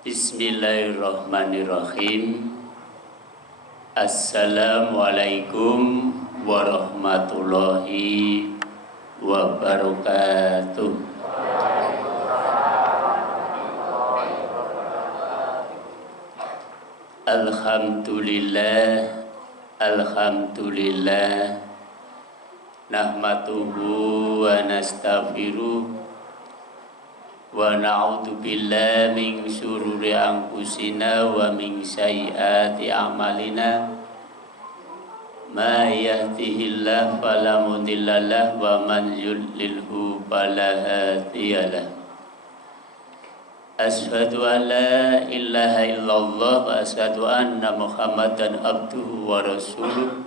Bismillahirrahmanirrahim. Assalamualaikum warahmatullahi wabarakatuh. Alhamdulillah, alhamdulillah. Nahmaduhu wa nastaghfiruh wa na'udzu billahi min syururi anfusina wa min sayyiati a'malina. Ma yahdihillahu fala mudhillalah wa man yudlilhu fala hadiyalah. Asyhadu an la ilaha illallah wa asyhadu anna Muhammadan abduhu wa rasuluh.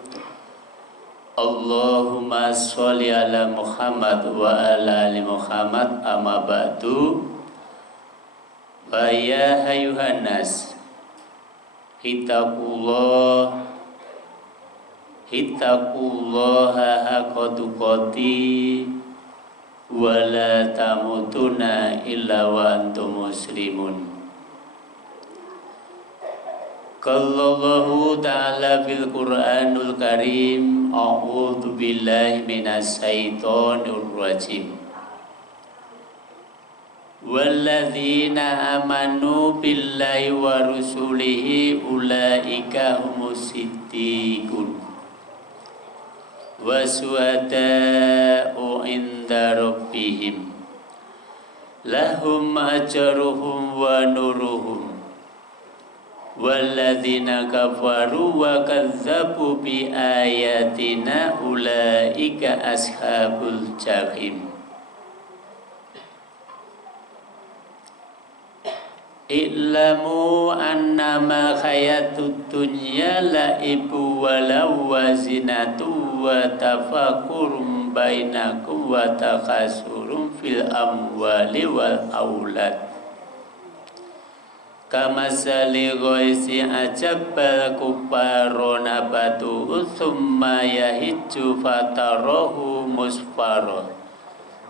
Allahumma sholli ala Muhammad wa ala ali Muhammad, amma ba'du. Fa ya ayyuhan nas, ittaqullaha haqqa tuqatih wa la tamutunna illa wa antum muslimun. Qallallahu ta'ala fil Qur'anul Karim, a'udzu billahi minas syaitonir rajim. Walladzina amanu billahi wa rusulihi ulaika humus siddiqun wa syuhada'u inda rabbihim lahum ajruhum wa nuruhum. Walladzina kafaru wa kadzdzabu bi ayatina ulaika ashabul jahim. I'lamu annama hayatud dunya la'ibu walau wazinatu wa tafakkurum bainakum wa takasurum fil amwali wal aulad. Kamasali ghaisi ajabal kuffaro nabatu thumma yahiju fatarahu musfaro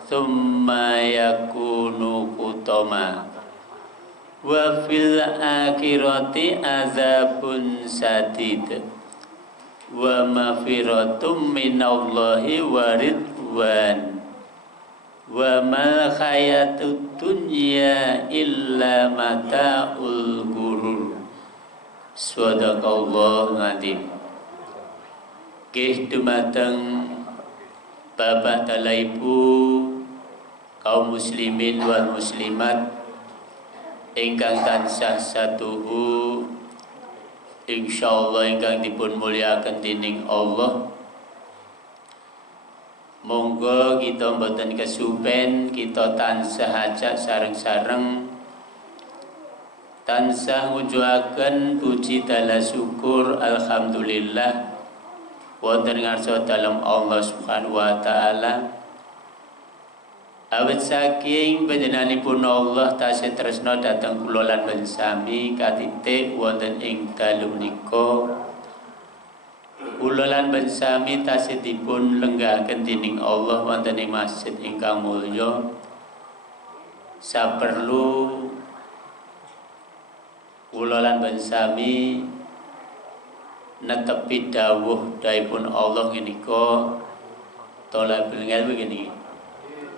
thumma yakunu kutoma wa fil akhirati azabun sadid wa maghfiratum minallahi wa ridwan wa mal hayatud dunya illa mata'ul ghurur. Sadaqallahu azim. Nggih dumateng Bapak dan Ibu kaum muslimin wal muslimat ingkang tansah satuhu insyaallah ingkang dipun mulyakaken dening Allah. Monggo kita mboten kesupen, kita tansah ajak sareng-sareng tansah ngujuaken puji dala syukur alhamdulillah wonten ngarsa dalem Allah Subhanahu wa taala. Awit saking panjenenganipun Allah tasih tresna dhateng kula lan bensami katitik wonten ing dalu menika. Kula lan bensami tasih dipun lenggahaken dening Allah wonten ing masjid ingkang mulya. Saperlu kula lan bensami netepi dawuh dhaipun Allah menika tolabul ilmi ngene.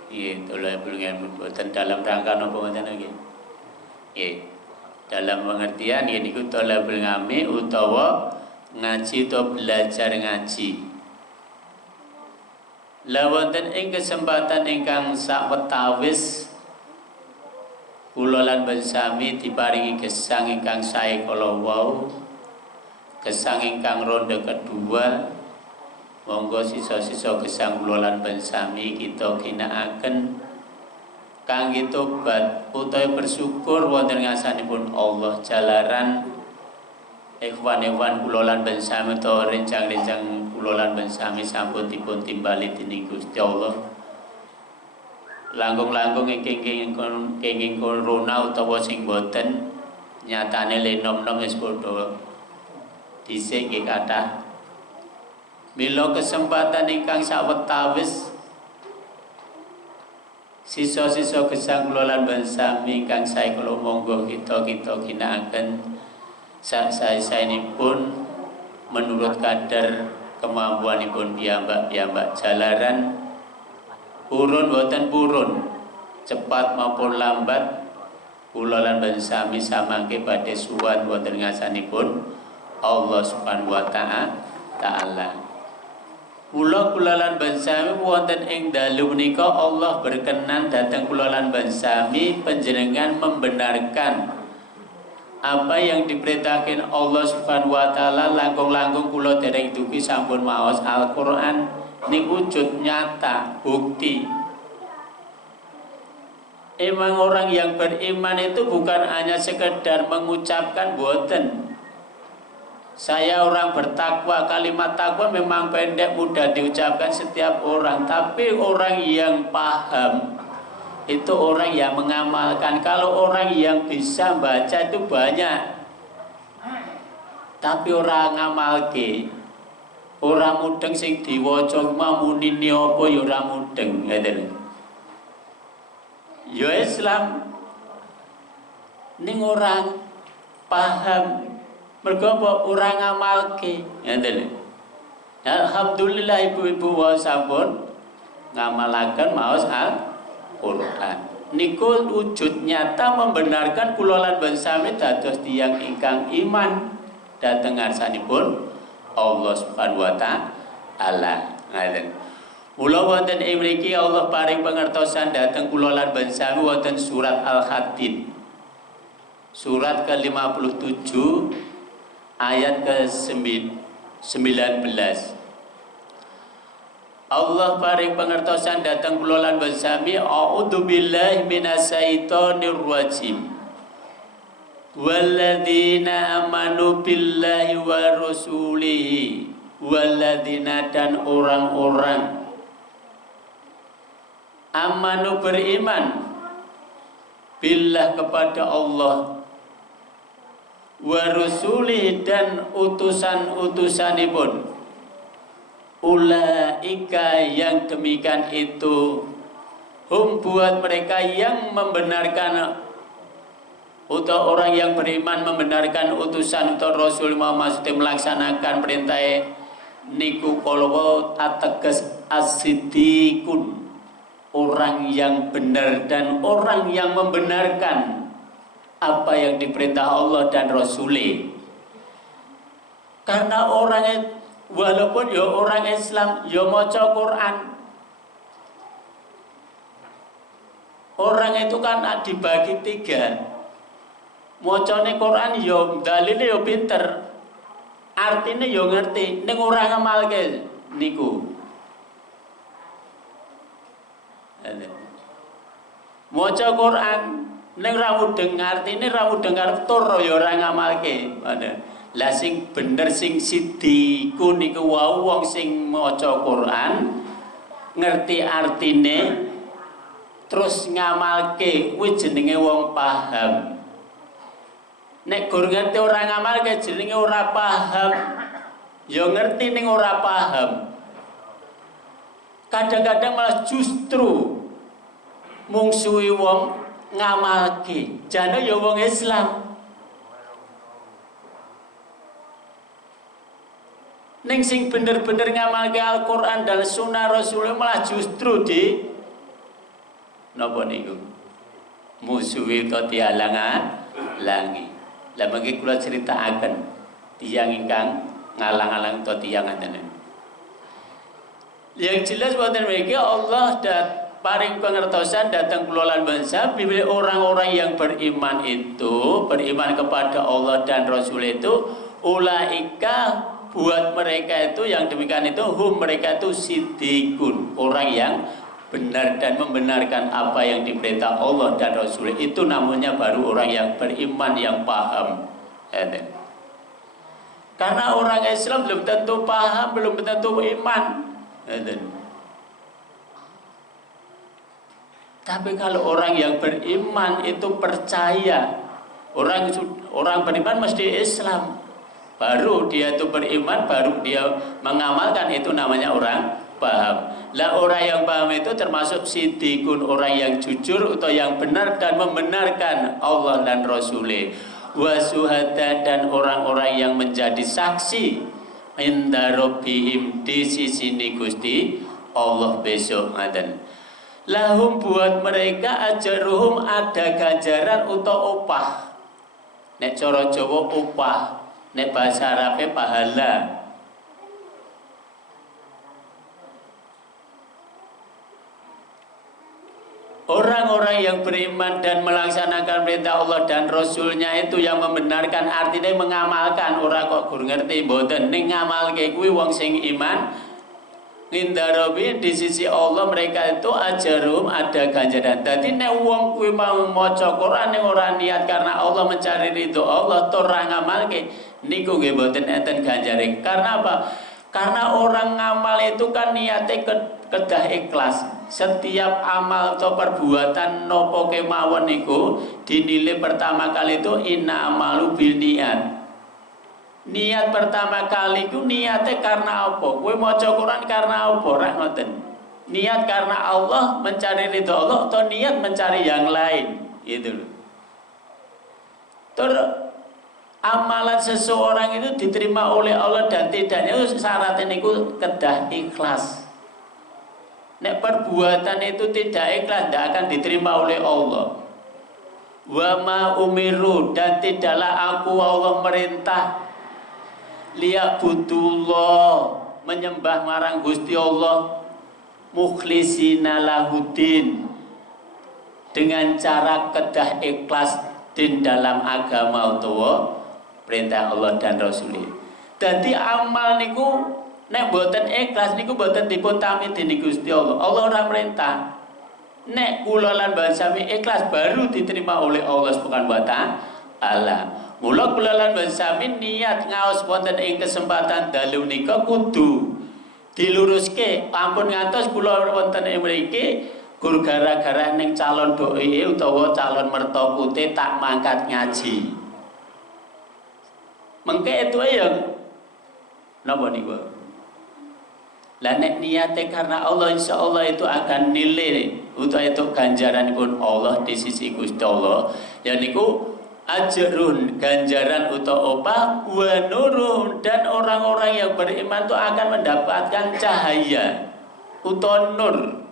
Nggih, tolabul ilmi boten dalam rangka napa wonten nggih. Nggih. Dalam pengertian yen niku tolabul ilmi utawa ngaji atau belajar ngaji. La wonten ing kesempatan ingkang sawetawis kula lan bensami diparingi gesang ingkang sae kala wau, gesang ingkang ronde kedua. Monggo sisa-sisa gesang kula lan bensami kita ginakaken kangge tobat utawa bersyukur wonten ngarsanipun Allah jalaran ikhwan-ikhwan kula lan bensami utawa rencang-rencang kula lan bensami sampun dipun timbali dening Gusti Allah. Langkung-langkung kenging corona utawa sing boten nyatane le nom-nom wis padha dhisik nggih kathah. Mila kesempatan ingkang sawetawis sisa-sisa gesang kula lan sami ingkang sae kula monggo kita ginakaken sae-saenipun menurut kadar kemampuanipun piyambak jalaran purun boten purun cepat maupun lambat kula lan sami samangke badhe suwan wonten ngasanipun Allah Subhanahu wa taala. Kula lan sami wonten ing dalu menika Allah berkenan dhateng kula lan sami panjenengan membenarkan apa yang diperintahkan Allah Subhanahu wa taala langkung-langkung kula dereng dugi sampun maos Al-Qur'an niku wujud nyata bukti. Emang orang yang beriman itu bukan hanya sekedar mengucapkan boten. Saya orang bertakwa, kalimat takwa memang pendek mudah diucapkan setiap orang, tapi orang yang paham itu orang yang mengamalkan. Kalau orang yang bisa baca itu banyak, tapi orang ngamalke, orang mudeng sing diwaca mamunine apa ya ora mudeng, ngeten. Ya Islam ning orang paham mergo orang ngamalke, ngeten. Alhamdulillah ibu-ibu wa sampun ngamalaken maos Al-Qur'an. Niku wujud nyata membenarkan kula lan sami dados tiyang ingkang iman dhateng ngarsanipun Allah Subhanahu wa taala. Ngaten. Mula wonten ing mriki Allah paring pangertosan dhateng kula lan sami wonten surat Al-Hadid. Surat ke-57 ayat ke-19. Allah paring pangertosan dhateng kula lan sami a'udzubillahi minasyaitonir rajim. Walladzina amanu billahi wa rasulihi, walladzina dan orang-orang amanu beriman billah kepada Allah wa rasulih dan utusan-utusanipun, ulaika yang demikian itu hum buat mereka yang membenarkan atau orang yang beriman membenarkan utusan atau Rasul Muhammad melaksanakan perintah niku kalwa ateges as-siddiqun, orang yang benar dan orang yang membenarkan apa yang diperintah Allah dan Rasul-Nya. Karena orang walaupun ya orang Islam ya maca Quran, orang itu kan dibagi tiga. Macane Quran ya dalile ya pinter, artine ya ngerti, ning ora ngamalke niku. Maca Quran ning ra mudeng artine, ra mudeng arep tur ya ora ngamalke. Lah sing bener sing sidiku niku wau wong sing maca Quran ngerti artine terus ngamalke kuwi jenenge wong paham. Nek gur ngerti ora ngamalke jenenge ora paham. Ya ngerti ning ora paham. Kadang-kadang malah justru mungsuhi wong ngamalke. Jane ya wong Islam. Ning sing bener-bener ngamalke Al-Qur'an dan Sunnah Rasulullah malah justru di napa niku? Musuhi to dialang-alangi. Lah mangke kula critakaken tiyang ingkang ngalang-alang to tiyang ngaten. Yang jelas wonten mriki Allah paring pengertosan datang kula lan bangsa bila orang-orang yang beriman itu beriman kepada Allah dan Rasul itu ulaika buat mereka itu yang demikian itu mereka itu siddiqun, orang yang benar dan membenarkan apa yang diperintah Allah dan Rasul. Itu namanya baru orang yang beriman yang paham. Karena orang Islam belum tentu paham, belum tentu iman. Tapi kalau orang yang beriman itu percaya, orang beriman mesti Islam. Baru dia itu beriman, baru dia mengamalkan, itu namanya orang paham. Lah orang yang paham itu termasuk siddiqun, orang yang jujur atau yang benar dan membenarkan Allah dan Rasulnya. Wa syuhada, dan orang-orang yang menjadi saksi inda rabbihim, di sisi Gusti Allah besok ngaten. Lahum, buat mereka ajruhum, ada ganjaran atau upah. Nek cara Jawa upah, nek bahasa Arabe pahala. Orang-orang yang beriman dan melaksanakan perintah Allah dan Rasulnya itu yang membenarkan, artinya mengamalkan. Orang kok gur ngerti mboten, ning ngamalke kuwi wong sing iman ngindarabi di sisi Allah, mereka itu ajarum, ada ganjaran. Dadi nek wong kuwi mau maca Quran ning ora niat karena Allah, mencari ridho Allah, tur ora ngamalke, niku nggih mboten enten ganjare. Karena apa? Karena orang ngamal itu kan niatnya kedah ikhlas. Setiap amal atau perbuatan nopo kemawon niku dinilai pertama kali itu inna amalu bil niat. Niat pertama kali itu niatnya karena apa? Kowe maca Quran karena apa? Ora ngoten. Niat karena Allah, mencari ridho Allah, atau niat mencari yang lain, gitu loh. Terus amalan seseorang itu diterima oleh Allah dan tidaknya itu syaratnya niku kedah ikhlas. Nek perbuatan itu tidak ikhlas, tidak akan diterima oleh Allah. Wa ma umiru, dan tidaklah aku Allah merintah liya'budullah, menyembah marang Gusti Allah, mukhlisina lahudin, dengan cara kedah ikhlas di dalam agama utawa perintah Allah dan Rasulnya. Jadi amal niku nek boten ikhlas niku boten dipun tamit dening Gusti Allah. Allah ora perintah. Nek kula lan Mbah Sami ikhlas baru diterima oleh Allah Subhanahu wa taala. Mula kula lan Mbah Sami niat ngaos wonten ing kesempatan dalu nika kudu diluruske. Ampun ngantos kula wonten ing mriki gur gara-gara ning calon doi utawa calon mertokute tak mangkat ngaji. Mengke itu ya napa niku? Lah nek niate karena Allah, insya Allah itu akan nilai untuk itu ganjaran pun Allah di sisi Gusti Allah. Ya niku ajrun, ganjaran atau upah, wa nurun, dan orang-orang yang beriman itu akan mendapatkan cahaya atau nur.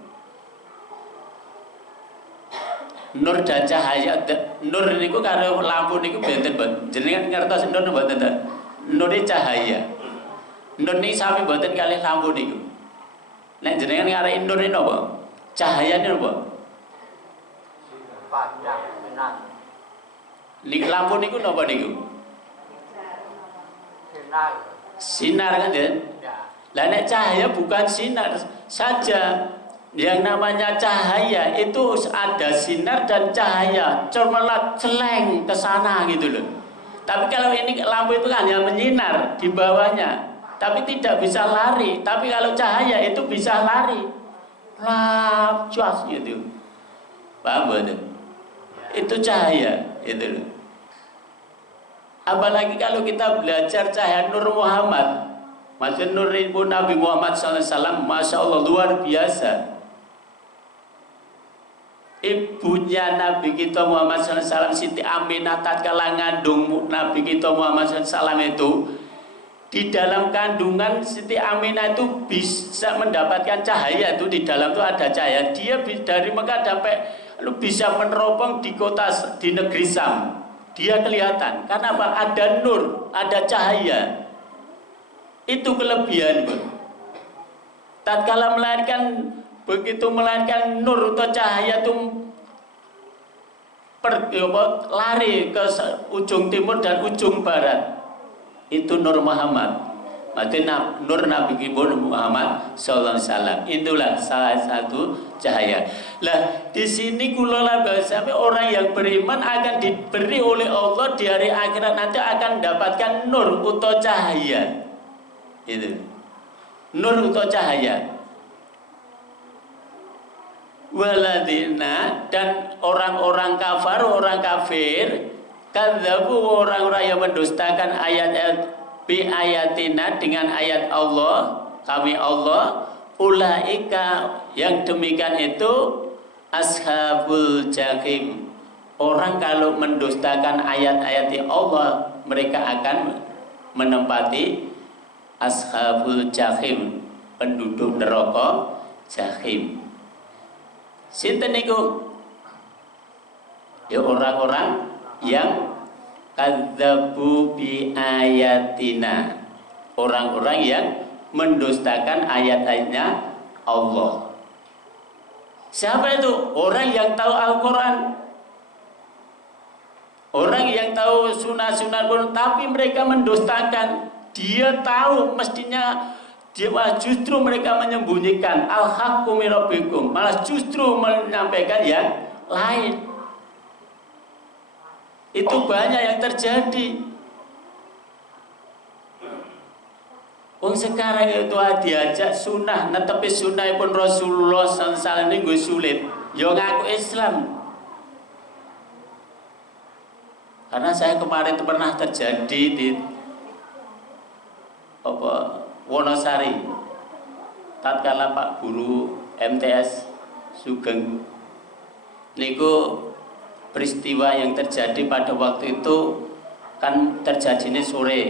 Nur dan cahaya. Nur niku karo lampu niku benten, jenengan ngertos nur mboten ta? Nur cahaya. Nur ini sami mboten kalih lampu niku. Nek jenengan ngarani nur ini napa? Cahayane napa? Panjang benar. Ning lampu niku napa niku? Sinar. Sinar kan ya? Lah nek cahaya bukan sinar saja. Yang namanya cahaya itu ada sinar dan cahaya, cemerlang celeng ke sana gitu loh. Tapi kalau ini lampu itu kan hanya menyinar di bawahnya, tapi tidak bisa lari. Tapi kalau cahaya itu bisa lari, cuas gitu. Paham betul? Itu cahaya, itu loh. Apalagi kalau kita belajar cahaya Nur Muhammad, maksud Nur Ibu Nabi Muhammad SAW, masya Allah luar biasa. Ibunya Nabi kita Muhammad SAW, Siti Aminah, tatkala ngandung Nabi kita Muhammad SAW itu, di dalam kandungan Siti Aminah itu bisa mendapatkan cahaya. Itu di dalam itu ada cahaya. Dia dari Mekah sampai bisa meneropong di kota, di negeri Sam. Dia kelihatan karena apa? Ada nur, ada cahaya. Itu kelebihan. Tatkala melahirkan, begitu melahirkan nur atau cahaya itu lari ke ujung timur dan ujung barat. Itu Nur Muhammad. Maksudnya Nur Nabi kita Muhammad sallallahu alaihi wasallam. Itulah salah satu cahaya. Lah di sini kula bahasa orang yang beriman akan diberi oleh Allah di hari akhirat nanti akan mendapatkan nur atau cahaya. Itu. Nur atau cahaya. Waladina, dan orang-orang kafir, orang kafir, kadzabu, orang-orang yang mendustakan ayat-ayat bi ayatina, dengan ayat Allah, kami Allah, ulaika yang demikian itu ashabul jahim. Orang kalau mendustakan ayat-ayat Allah, mereka akan menempati ashabul jahim, penduduk neraka jahim. Sinten niku? Ya orang-orang yang kadzabu bi ayatina, orang-orang yang mendustakan ayat-ayatnya Allah. Siapa itu? Orang yang tahu Al-Quran, orang yang tahu sunnah-sunnah Quran, tapi mereka mendustakan. Dia tahu mestinya dia justru mereka menyembunyikan al-haqqu min rabbikum, malah justru menyampaikan yang lain. Itu banyak yang terjadi. Sekarang itu diajak sunnah, netepi sunnah pun Rasulullah SAW ini gue sulit. Yo ngaku Islam. Karena saya kemarin itu pernah terjadi di Wonosari. Tatkala Pak Guru MTS Sugeng niku peristiwa yang terjadi pada waktu itu kan terjadi ini sore.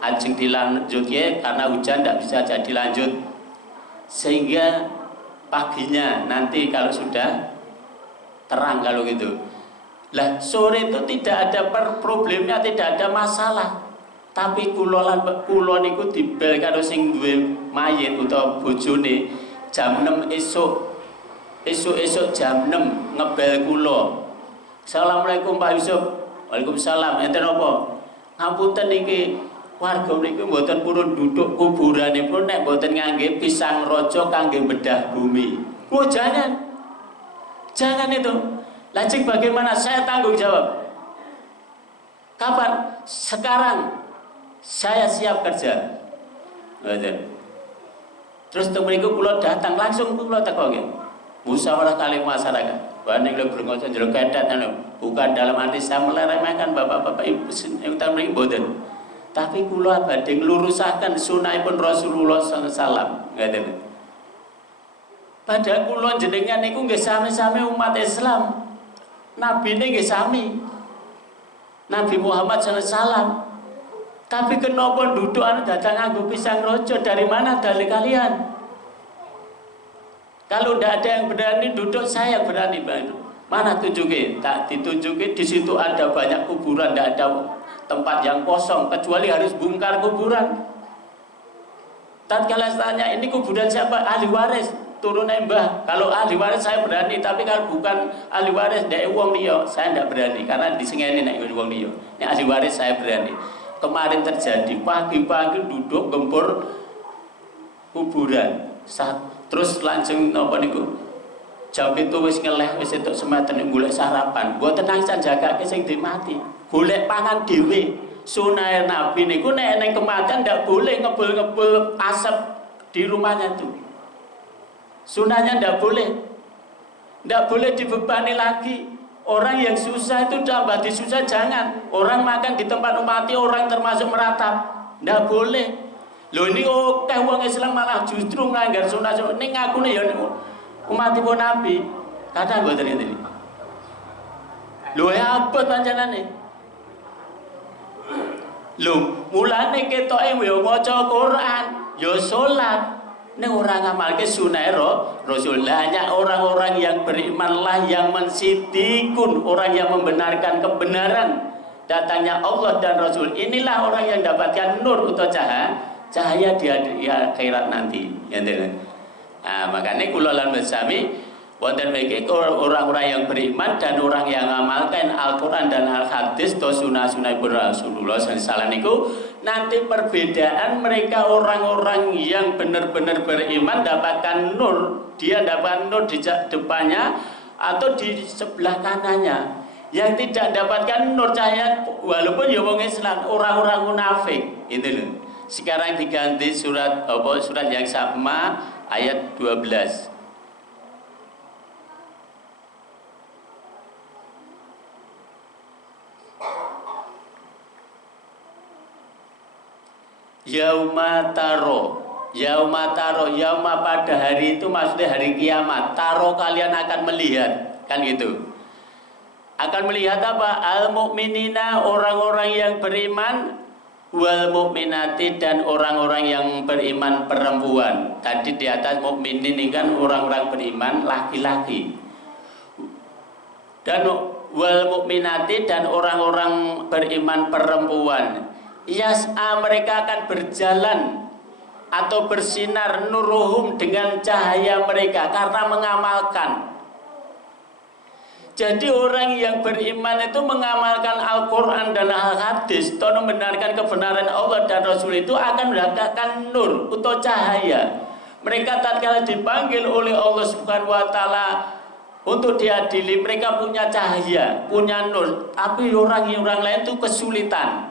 Ajeng dilanjut ya, karena hujan tidak bisa jadi lanjut, sehingga paginya nanti kalau sudah terang kalau gitu. Lah sore itu tidak ada problemnya, tidak ada masalah. Tapi kulon niku dibel karo sing duwe mayit utawa bojone jam 6 esuk jam 6 ngebel kula. Assalamualaikum Pak Yusuf. Waalaikumsalam. Enten apa? Ngapunten niki warga mriki mboten purun duduk kuburanipun nek mboten ngangge pisang raja kangge bedah bumi. Oh jangan itu. Lajeng bagaimana? Saya tanggung jawab. Kapan? Sekarang saya siap kerja. Terus temriku kula datang langsung kula teko nggih. Musyawarah kali masyarakat. Banding lho berngocok jero kedat bukan dalam arti saya meleremehkan bapak-bapak ibu enten mriki mboten. Tapi kula badhe nglurusaken sunahipun Rasulullah SAW. Ngaten. Padahal kula jenengan niku nggih sami-sami umat Islam. Nabine nggih sami. Nabi Muhammad SAW. Tapi kenapa duduk datang nganggo pisang rojo? Dari mana dalil kalian? Kalau tidak ada yang berani duduk, saya berani bantu. Mana tunjukin? Tak ditunjukin. Di situ ada banyak kuburan, tidak ada tempat yang kosong, kecuali harus bongkar kuburan. Tatkala tanya, ini kuburan siapa? Ahli waris, turunnya mbah. Kalau ahli waris saya berani, tapi kalau bukan ahli waris, tidak wong liya, saya tidak berani. Karena disengeni nek wong liya. Ini ahli waris saya berani. Kemarin terjadi pagi-pagi duduk gempur kuburan. Terus langsung napa niku? Jam itu wis ngeleh, wis entuk semeten golek sarapan. Mboten nangsan jagake sing dimati. Golek pangan dhewe. Sunah Nabi niku nek ning kematian ndak boleh ngebul-ngebul asap di rumahnya tuh. Sunahnya ndak boleh. Ndak boleh dibebani lagi. Orang yang susah itu tambah disusah jangan. Orang makan di tempat mati, orang termasuk meratap. Ndak boleh. Lho ini akeh wong Islam malah justru nglanggar sunah-sunah. Ning ngakune ya umatipun Nabi. Kadang mboten ngene iki. Lho abot panjenengane. Lho mulane ketoke ya maca Quran, ya salat. Ning ora ngamalke sunah Rasul. Hanya orang-orang yang berimanlah yang mensidikun, orang yang membenarkan kebenaran datangnya Allah dan Rasul. Inilah orang yang dapatkan nur atau cahaya di akhirat nanti. Nah, makanya kula lan bersami wonten mriki orang-orang yang beriman dan orang yang mengamalkan Al-Qur'an dan Al-Hadis atau sunah-sunah Rasulullah sallallahu niku nanti perbedaan mereka orang-orang yang benar-benar beriman dapatkan nur, dia dapat nur di depannya atau di sebelah kanannya. Yang tidak dapatkan nur cahaya walaupun ya wong Islam, orang-orang munafik. Itu loh. Sekarang diganti surat yang sama ayat 12. Yauma taro Yauma taro, yauma pada hari itu maksudnya hari kiamat. Taro kalian akan melihat, kan gitu. Akan melihat apa? Al mukminina, orang-orang yang beriman, wal mukminati, dan orang-orang yang beriman perempuan. Tadi di atas mukminin ini kan orang-orang beriman laki-laki. Dan wal mukminati, dan orang-orang beriman perempuan. Yas'a, mereka akan berjalan atau bersinar nuruhum dengan cahaya mereka karena mengamalkan. Jadi orang yang beriman itu mengamalkan Al-Quran dan Al-Hadis atau membenarkan kebenaran Allah dan Rasul itu akan mendapatkan nur atau cahaya. Mereka tatkala dipanggil oleh Allah Subhanahu wa taala untuk diadili, mereka punya cahaya, punya nur. Tapi orang-orang lain itu kesulitan.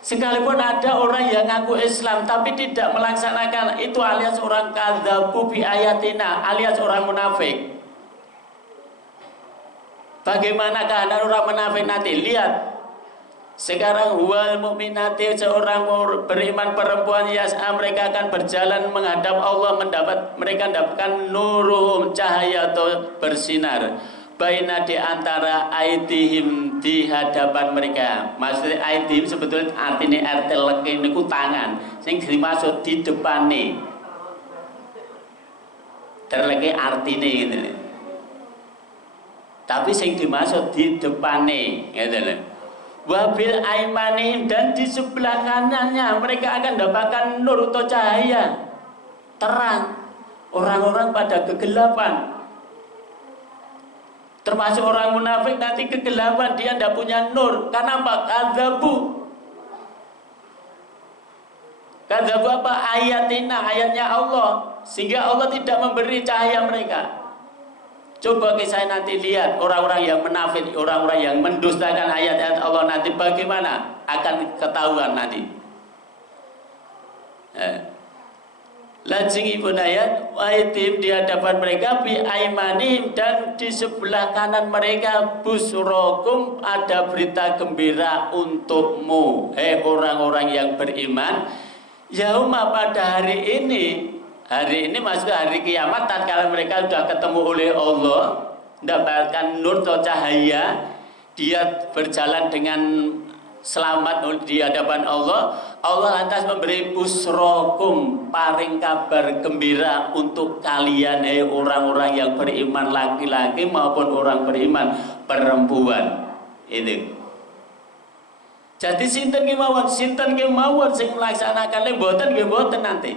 Sekalipun ada orang yang ngaku Islam tapi tidak melaksanakan itu, alias orang kadzabu bi ayatina, alias orang munafik. Bagaimana keadaan orang munafik nanti? Lihat. Sekarang wal mukminati, seorang beriman perempuan, yas'a, mereka akan berjalan menghadap Allah, mereka mendapatkan nuruhum, cahaya atau bersinar. Baina, di antara aidihim, di hadapan mereka. Maksudnya aidihim sebetulnya artinya arteleke niku tangan, sing dimaksud di depan nih. Terleke artinya gitu. Tapi sing dimaksud di depan nih, gitu. Wabil aimanihim, dan di sebelah kanannya mereka akan dapatkan nur atau cahaya, terang. Orang-orang pada kegelapan. Termasuk orang munafik nanti kegelapan, dia tidak punya nur. Karena apa? Kadzabu. Kadzabu apa? Ayatina, ayatnya Allah. Sehingga Allah tidak memberi cahaya mereka. Coba saya nanti lihat orang-orang yang munafik, orang-orang yang mendustakan ayat-ayat Allah nanti bagaimana? Akan ketahuan nanti. Lajengipun ayat waitim, di hadapan mereka bi aimanihim, dan di sebelah kanan mereka busrokum, ada berita gembira untukmu, orang-orang yang beriman. Yauma, pada hari ini maksudnya hari kiamat, tatkala mereka sudah ketemu oleh Allah, mendapatkan nur atau cahaya, dia berjalan dengan selamat di hadapan Allah. Allah lantas memberi busrokum, paring kabar gembira untuk kalian, orang-orang yang beriman laki-laki maupun orang beriman perempuan. Itu. Jadi sinten kemauan sing melaksanakan mboten nanti.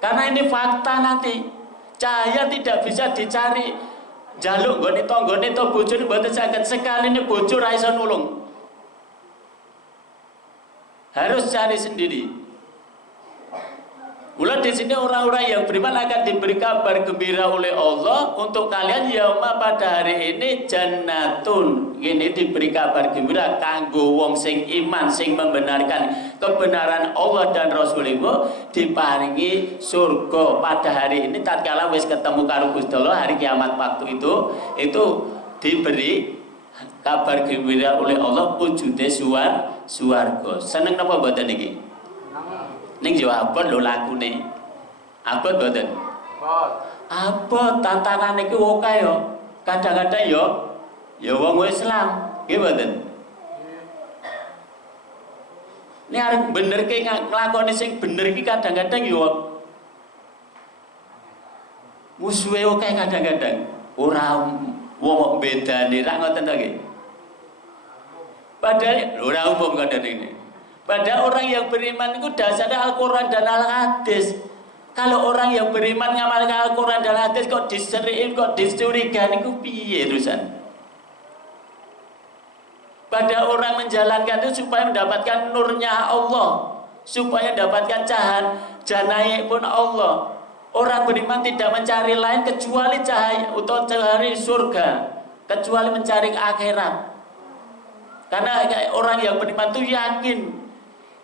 Karena ini fakta nanti. Cahaya tidak bisa dicari. Jaluk nggone tanggane to bojone mboten saged, sekali ini bojo ra iso nulung. Harus cari sendiri. Mulai di sini orang-orang yang beriman akan diberi kabar gembira oleh Allah untuk kalian yauma, pada hari ini jannatun. Ini diberi kabar gembira kanggo wong sing iman, sing membenarkan kebenaran Allah dan Rasulullah, diparingi surga pada hari ini. Tatkala wis ketemu karo Gusti Allah hari kiamat waktu itu diberi kabar gembira oleh Allah wujude swarga. Seneng napa mboten niki? Ning yo abot lho lakune. Abot mboten? Abot, tantangan iki oke yo. Kadang-kadang yo wong Islam, nggih mboten? Nek arep benerke nglakoni sing bener iki kadang-kadang yo musuhe oke kadang-kadang. Ora wong bedane ra ngoten to nggih. Padahal ora umum kadang ini. Padahal orang yang beriman itu dasarnya Al-Quran dan Al-Hadis. Kalau orang yang beriman ngamalkan Al-Quran dan Al-Hadis kok diseriin, kok dicurigain, itu piye urusan? Padahal orang menjalankan itu supaya mendapatkan nurnya Allah, supaya mendapatkan cahaya pun Allah. Orang beriman tidak mencari lain kecuali cahaya atau cari surga, kecuali mencari akhirat. Karena orang yang beriman itu yakin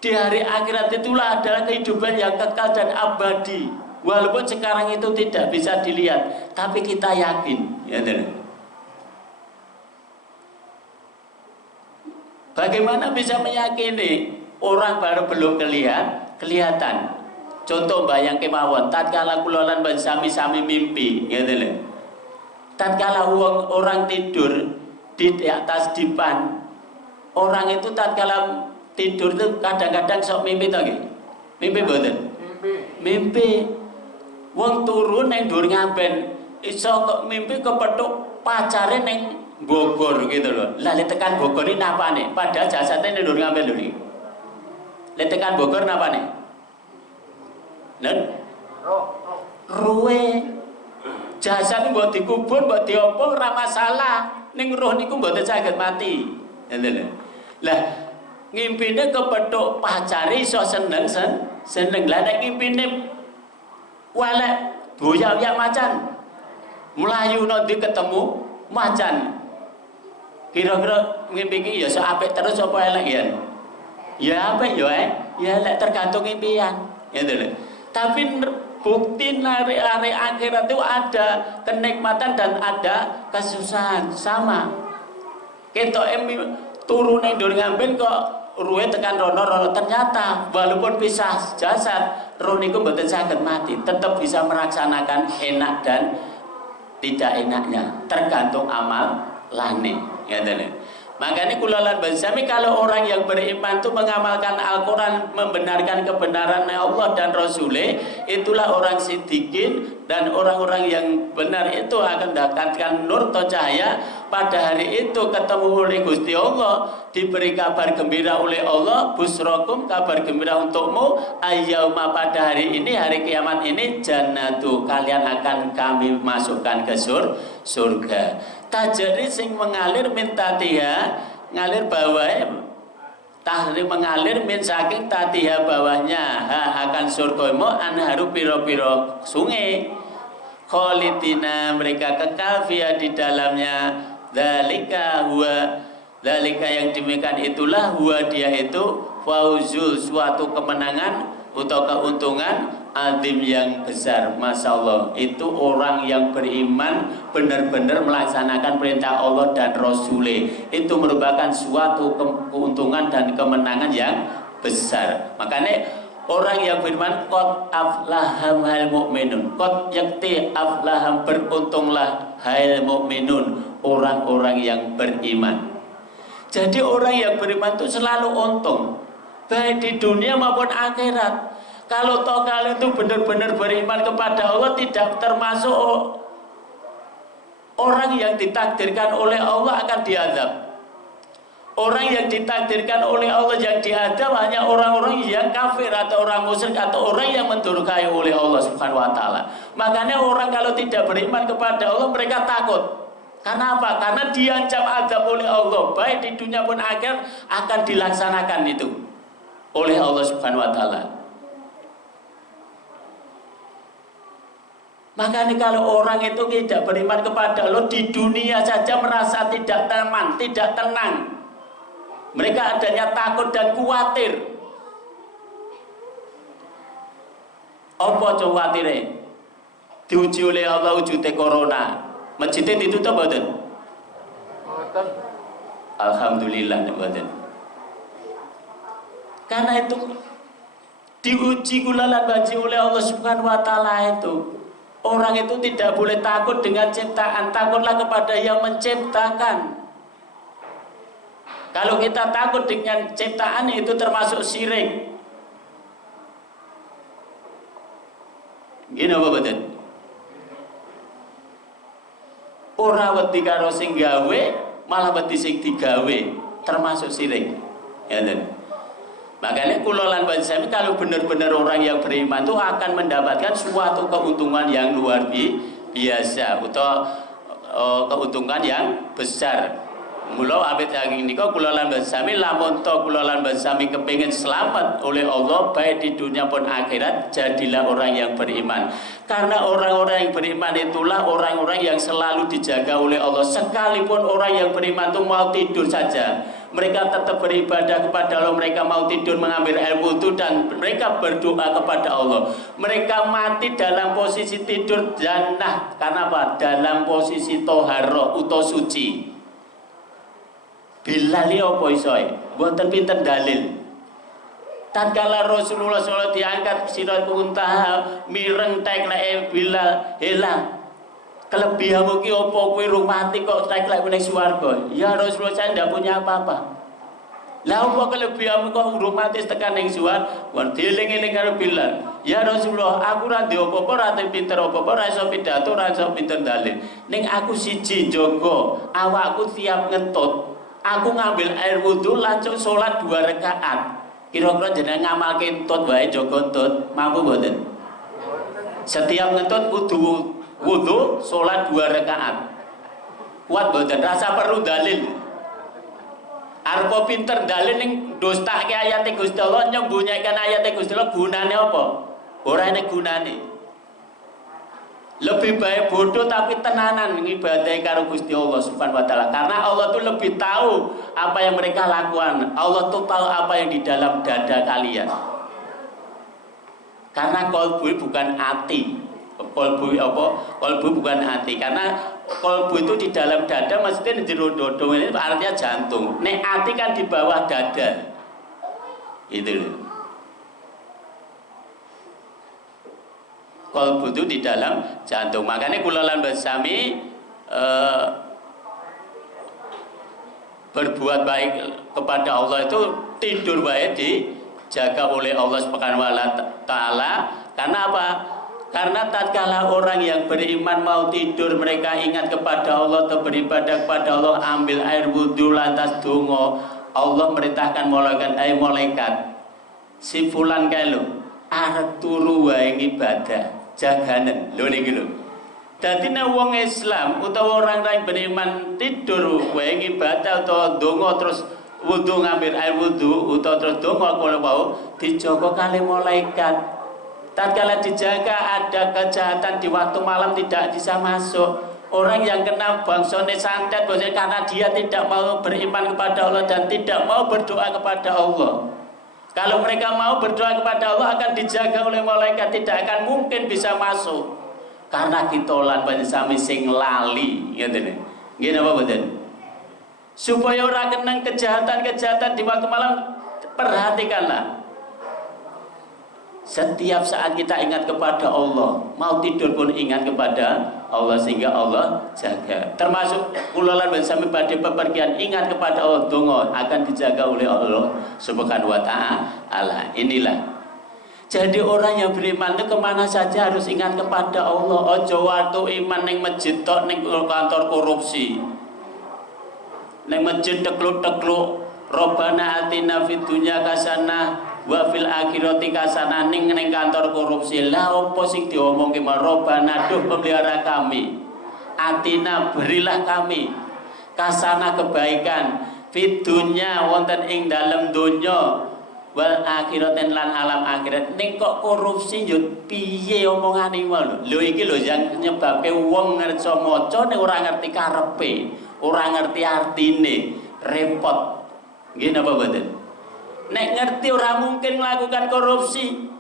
di hari akhirat itulah adalah kehidupan yang kekal dan abadi. Walaupun sekarang itu tidak bisa dilihat, tapi kita yakin. Ya, bagaimana bisa meyakini? Orang baru belum kelihatan. Contoh bayang kemawon, tatkala kula lan sami-sami mimpi, gitu lho. Tatkala orang tidur di atas dipan, orang itu tatkala tidur itu kadang-kadang sok mimpi to nggih. Mimpi mboten? Mimpi. Wong turu ning dhuwur ngaben, iso kok mimpi kepethuk pacare ning Bogor gitu loh. Lah tekan Bogor ini napane? Padahal jasadnya ning dhuwur ngaben lho iki. Tekan Bogor napane? Nen ruwe jasad mbok dikubur mbok diopo ora masalah, ning roh niku mboten saged mati. Ngoten lho. Lah ngimpine kepethuk pacare iso seneng. Lah nek ngimpine walek boyak macan. Melayu nanti ketemu macan. Kira-kira ngimpi iki ya apik terus apa elek ya? Ya apik ya elek tergantung impian. Ngoten lho. Tapi bukti hari akhirat itu ada kenikmatan dan ada kesusahan sama. Ketok turun yang duri ngambil kok ruwe tekan rono ternyata walaupun pisah jasad roh niku mboten saged mati, tetap bisa melaksanakan enak dan tidak enaknya tergantung amal lane. Ya makanya kula lan Sami kalau orang yang beriman itu mengamalkan Al-Quran, membenarkan kebenaran Allah dan Rasulnya, itulah orang sidikin, dan orang-orang yang benar itu akan mendapatkan nur atau cahaya pada hari itu ketemu oleh Gusti Allah, diberi kabar gembira oleh Allah, busrokum, kabar gembira untukmu, ayyauma pada hari ini, hari kiamat ini, jannatu, kalian akan kami masukkan ke surga. Tajri sing mengalir min tatiha, ngalir bawahnya, tahri mengalir min saking tatiha bawahnya, akan surgamu anharu piro-piro sungai, kholidina mereka kekal via di dalamnya, dzalika yang demikian itulah huwa dia itu fauzul, suatu kemenangan atau keuntungan azim yang besar. Masya Allah, itu orang yang beriman benar-benar melaksanakan perintah Allah dan Rasulnya, itu merupakan suatu keuntungan dan kemenangan yang besar. Makanya orang yang beriman qad aflaham hal mu'minun, qad yakti aflaham, beruntunglah hal mu'minun, orang-orang yang beriman. Jadi orang yang beriman itu selalu untung, baik di dunia maupun akhirat. Kalau toh kalian itu benar-benar beriman kepada Allah, tidak termasuk orang yang ditakdirkan oleh Allah akan diazab. Orang yang ditakdirkan oleh Allah yang diazab hanya orang-orang yang kafir atau orang musyrik atau orang yang mendurhakai oleh Allah Subhanahu wa taala. Makanya orang kalau tidak beriman kepada Allah mereka takut. Karena apa? Karena diancam azab oleh Allah, baik di dunia pun akhirat akan dilaksanakan itu oleh Allah Subhanahu wa taala. Makanya kalau orang itu tidak beriman kepada Allah, di dunia saja merasa tidak tenang, tidak tenang. Mereka adanya takut dan khawatir. Apa khawatirnya? Diuji oleh Allah ujute corona. Masjidnya ditutup mboten? Mboten. Alhamdulillah mboten. Karena itu diuji kulalan baji oleh Allah Subhanahu wa taala itu. Orang itu tidak boleh takut dengan ciptaan, takutlah kepada yang menciptakan. Kalau kita takut dengan ciptaan itu termasuk syirik. Gini apa betul? Ora wedi karo sing gawe, malah wedi sing digawe, termasuk syirik. Ya kan? Makanya kula lan Sami kalau benar-benar orang yang beriman itu akan mendapatkan suatu keuntungan yang luar biasa atau keuntungan yang besar. Mula abet saking nika kula lan Sami lamun to kula lan Sami kepengin selamat oleh Allah baik di dunia pun akhirat, jadilah orang yang beriman. Karena orang-orang yang beriman itulah orang-orang yang selalu dijaga oleh Allah. Sekalipun orang yang beriman itu mau tidur saja, mereka tetap beribadah kepada Allah. Mereka mau tidur mengambil ilmu itu dan mereka berdoa kepada Allah. Mereka mati dalam posisi tidur jannah. Karena apa? Dalam posisi toharoh atau suci. Bila li apa isoe? Mboten pinten dalil. tatkala Rasulullah SAW diangkat Sidratul Muntaha mireng tekleke Bilal, "Hela, kelebihanmu ki opo kowe rung mati kok teklek ning swarga?" "Ya Rasulullah, saya ndak punya apa-apa." "Lah opo kelebihanmu kok rung mati tekan ning swarga?" Wan dieling-eling karo Bilal, "Ya Rasulullah, aku ora ndek apa-apa, ora pinter apa-apa, ora iso pidato, ora iso pinter dalil. Ning aku siji jaga awakku tiap ngentut, aku ngambil air wudu langsung sholat 2 rakaat. Kira-kira jenengan ngamalke entut wae jaga entut, mampu mboten? Setiap ngentut kudu wudu, sholat 2 rakaat. Kuat mboten? Rasa perlu dalil. Arep pinter dalil ning dostake ayat Gusti Allah, nyembunyikan ayat Gusti Allah, gunane apa? Ora ana gunane. Lebih baik bodoh tapi tenanan ngibadahi karo Gusti Allah Subhanahu wa taala. Karena Allah tuh lebih tahu apa yang mereka lakukan. Allah tuh tahu apa yang di dalam dada kalian. Karena qalbu bukan hati. Qalbu apa? Qalbu bukan hati. Karena qalbu itu di dalam dada, maksudnya di jero dodo ini artinya jantung. Nek hati kan di bawah dada. Itu loh. Qalbu itu di dalam jantung. Makanya kula lan Sami berbuat baik kepada Allah itu tidur baik dijaga oleh Allah Subhanahu wa taala. Karena apa? Karena tatkala orang yang beriman mau tidur, mereka ingat kepada Allah atau beribadah kepada Allah, ambil air wudhu lantas donga, Allah merintahkan malaikat, si fulan kae lho arep turu wae ibadah jaganen lho niki lho. Dadi nek wong Islam utawa orang yang beriman tidur wae ibadah atau donga terus wudu ngambil air wudu utawa terus donga kono wau dijaga kali malaikat. Tatkala dijaga ada kejahatan di waktu malam tidak bisa masuk. Orang yang kena bangsone santet karena dia tidak mau beriman kepada Allah dan tidak mau berdoa kepada Allah. Kalau mereka mau berdoa kepada Allah akan dijaga oleh malaikat, tidak akan mungkin bisa masuk. Karena kita lan sami sing lali, ngene. Nggih napa mboten? Supaya ora kena kejahatan-kejahatan di waktu malam, perhatikanlah. Setiap saat kita ingat kepada Allah, mau tidur pun ingat kepada Allah sehingga Allah jaga. Termasuk kula lan sami badhe bepergian ingat kepada Allah, donga akan dijaga oleh Allah Subhanahu wa taala. Inilah. Jadi orang yang beriman itu kemana saja harus ingat kepada Allah. Ojo waktu iman ning masjid tok ning kantor korupsi. Ning masjid tekluk-tekluk, Robbana atina fid dunya hasanah wa fil akhirati hasanah, ning kantor korupsi. Lah opo sing diomongke Robbana, duh pemelihara kami, atina berilah kami kasana kebaikan fid dunya wonten ing dalem donya wal akhiraten lan alam akhirat. Ning kok korupsi yo piye omongane wae lho. Iki lho yang nyebabke wong ngersa maca ning ora ngerti karepe, ora ngerti artine, repot. Nggih napa mboten? Nek ngerti ora mungkin melakukan korupsi.